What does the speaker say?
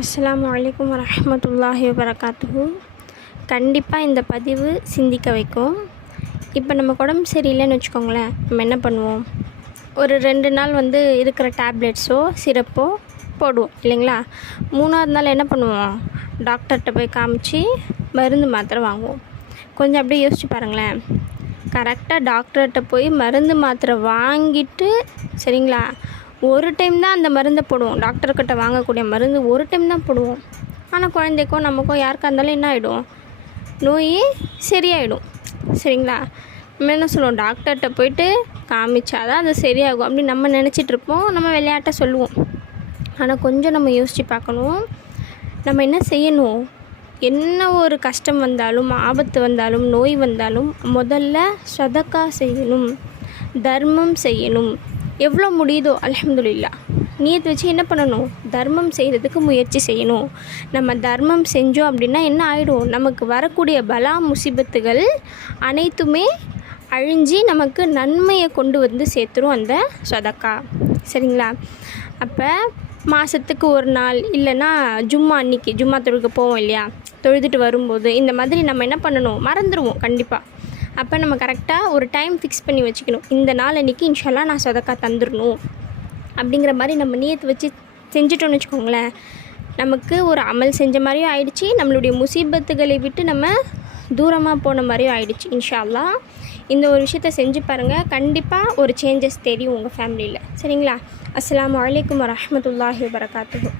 அஸ்ஸலாமு அலைக்கும் வரஹ்மத்துல்லாஹி வபரகாத்துஹு. கண்டிப்பாக இந்த பதிவு சிந்திக்க வைக்கும். இப்போ நமக்கு உடம்பு சரியில்லைன்னு வச்சுக்கோங்களேன், நம்ம என்ன பண்ணுவோம்? ஒரு 2 நாள் இருக்கிற டேப்லெட்ஸோ சிரப்போ போடுவோம் இல்லைங்களா? 3ஆவது நாள் என்ன பண்ணுவோம்? டாக்டர்கிட்ட போய் காமிச்சு மருந்து மாத்திரை வாங்குவோம். கொஞ்சம் அப்படியே யோசிச்சு பாருங்களேன். கரெக்டாக டாக்டர்கிட்ட போய் மருந்து மாத்திரை வாங்கிட்டு சரிங்களா, ஒரு டைம் தான் அந்த மருந்தை போடுவோம். டாக்டர்கிட்ட வாங்கக்கூடிய மருந்து ஒரு டைம் தான் போடுவோம். ஆனால் குழந்தைக்கோ நமக்கோ யாருக்காக இருந்தாலும் என்ன ஆகிடும்? நோய் சரியாயிடும். சரிங்களா? நம்ம என்ன சொல்லுவோம்? டாக்டர்கிட்ட போயிட்டு காமிச்சாதான் அது சரியாகும் அப்படின்னு நம்ம நினச்சிட்ருப்போம். நம்ம விளையாட்ட சொல்லுவோம். ஆனால் கொஞ்சம் நம்ம யோசித்து பார்க்கணும். நம்ம என்ன செய்யணும்? என்ன ஒரு கஷ்டம் வந்தாலும், ஆபத்து வந்தாலும், நோய் வந்தாலும் முதல்ல சதக்கா செய்யணும், தர்மம் செய்யணும். எவ்வளோ முடியுதோ அல்ஹம்துலில்லாஹ் நியத் வச்சு என்ன பண்ணணும்? தர்மம் செய்கிறதுக்கு முயற்சி செய்யணும். நம்ம தர்மம் செஞ்சோம் அப்படின்னா என்ன ஆகிடும்? நமக்கு வரக்கூடிய பலா முசீபத்துகள் அனைத்துமே அழிஞ்சு நமக்கு நன்மையை கொண்டு சேர்த்துரும் அந்த சதக்கா. சரிங்களா? அப்போ மாதத்துக்கு ஒரு நாள் இல்லைன்னா ஜும்மா அன்னைக்கு ஜும்மா தொழுக போவோம் இல்லையா? தொழுதுட்டு வரும்போது இந்த மாதிரி நம்ம என்ன பண்ணணும்? மறந்துடுவோம் கண்டிப்பாக. அப்போ நம்ம கரெக்டாக ஒரு டைம் ஃபிக்ஸ் பண்ணி வச்சுக்கணும். இந்த நாள் அன்றைக்கி இன்ஷால்லா நான் சதக்கா தந்துடணும் அப்படிங்கிற மாதிரி நம்ம நியத்து வச்சு செஞ்சிட்டோன்னு வச்சுக்கோங்களேன், நமக்கு ஒரு அமல் செஞ்ச மாதிரியும் ஆயிடுச்சு, நம்மளுடைய முசீபத்துகளை விட்டு நம்ம தூரமாக போன மாதிரியும் ஆயிடுச்சு. இன்ஷா அல்லாஹ் இந்த ஒரு விஷயத்தை செஞ்சு பாருங்கள். கண்டிப்பாக ஒரு சேஞ்சஸ் தெரியும் உங்கள் ஃபேமிலியில். சரிங்களா? அஸ்ஸலாமு அலைக்கும் வரஹ்மத்துல்லாஹி வபரகாத்துஹு.